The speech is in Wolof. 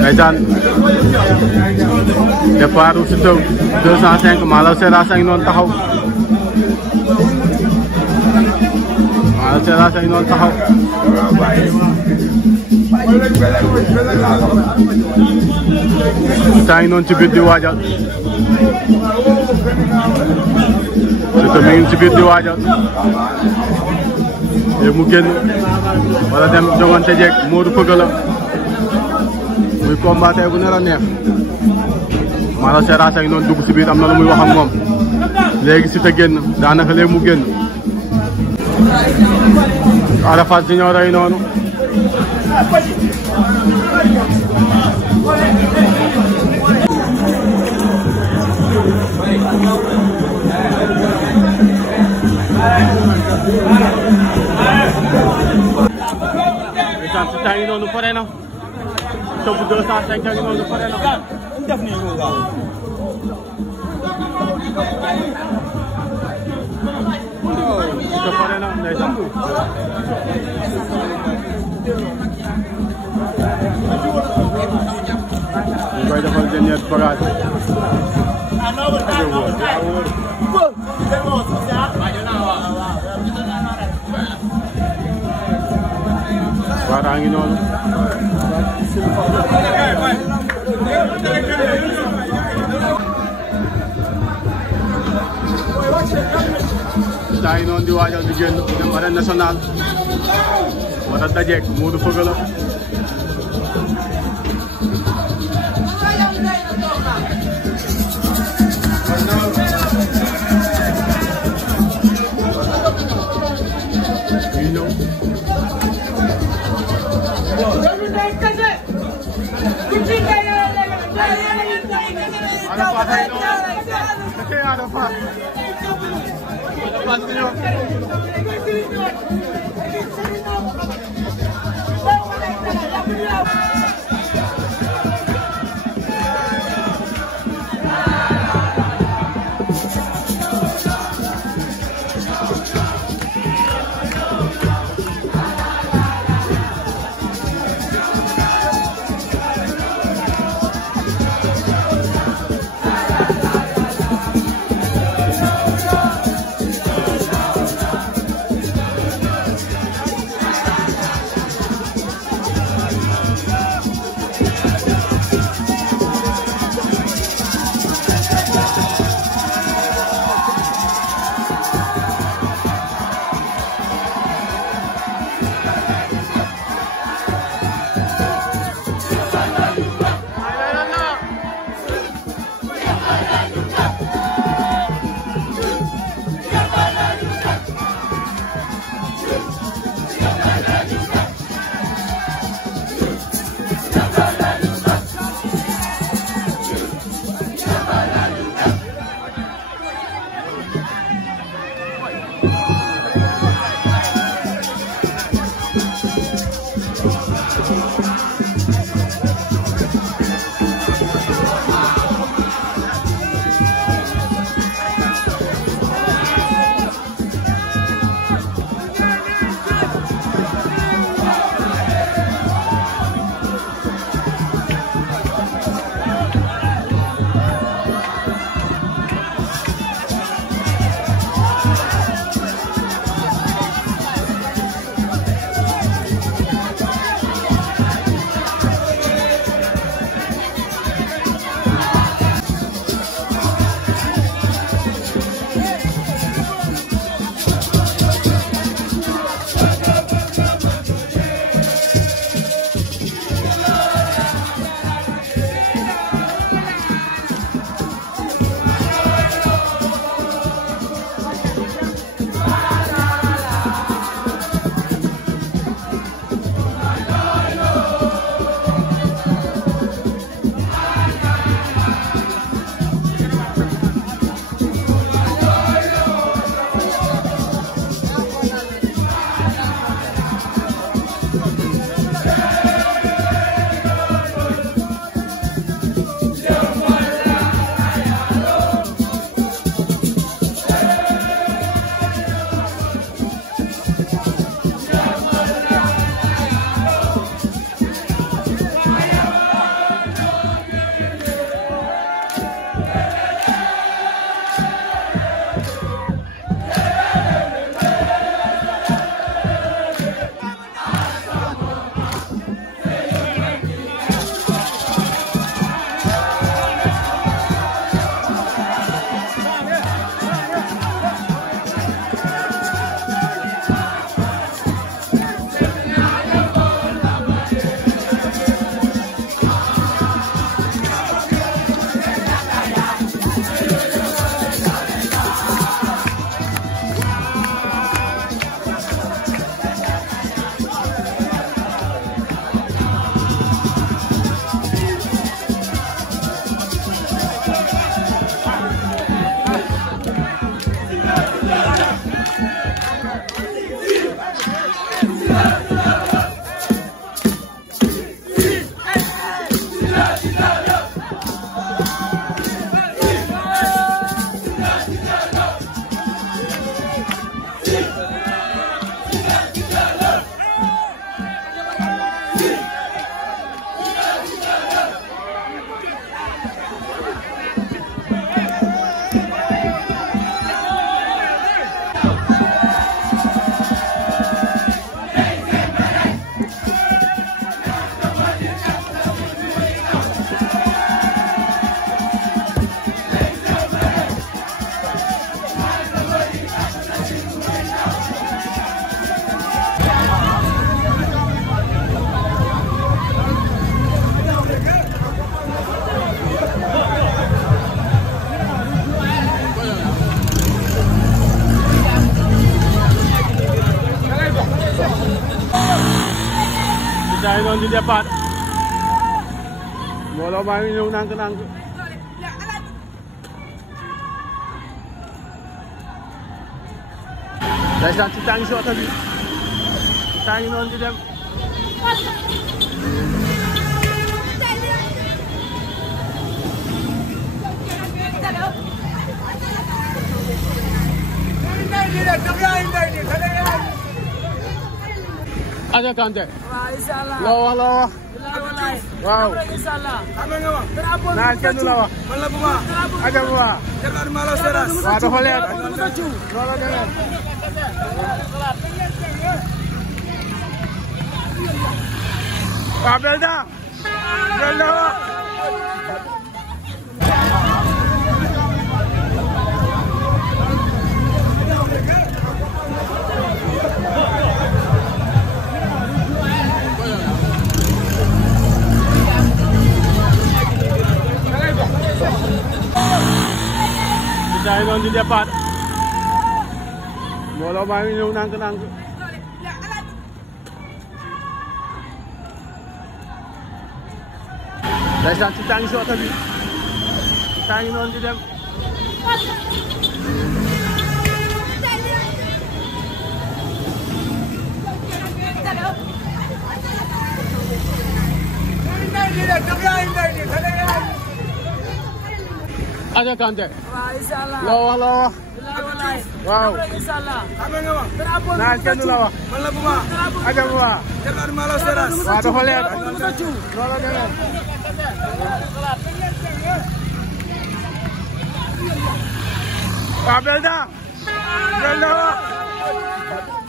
ndeysaan départ Siteu 205 Malaw Seras a ngi noonu taxaw Malaw Seras a ngi noonu taxaw Siteu a ngi noonu ci biir di waajal Siteu mi ngi ci biir di waajal léegi mu génn wala dem jogante jeeg Modou Feugeula muy combat tey bu nar a neex Malaw Seras a ngi noonu dugg si biir am na lu muy wax ak moom léegi Siteu génn daanaka léegi mu génn Ada Fass Junior ay noonu Siteu a ngi noonu pare na Siteu bu 205 a ngi noonu pare na def nii ko gaaw Siteu pare na ndeysaan ñu koy defal dernier bagage waaw ngi noonu Siteu ngi noonu di waajal di génn dem arène nationale war a dajeek Modou Feugeula Ada Fass noonu di départ mbooloo maa ngi ñëw nànk-nànk ndeysaan ci tàngi si oto bi ci tàngi noonu di dem Aja Kanté. waaw inshallah. loo wax. waaw. naa kenn du la wax. Aja bu baax. waaw dafa leer. loolu demee. waaw Belda. Belda wax. Daay noonu di départ mbooloo maa ngi ñëw nànk-nànk ndeysaan ci tàngi si oto bi ci tàngi noonu di dem Aja Kanté. waaw inshallah. loo wax. waaw. naa kenn du la wax. Aja bu baax. waaw dafa leer. loolu demee. waaw Belda. Belda wax.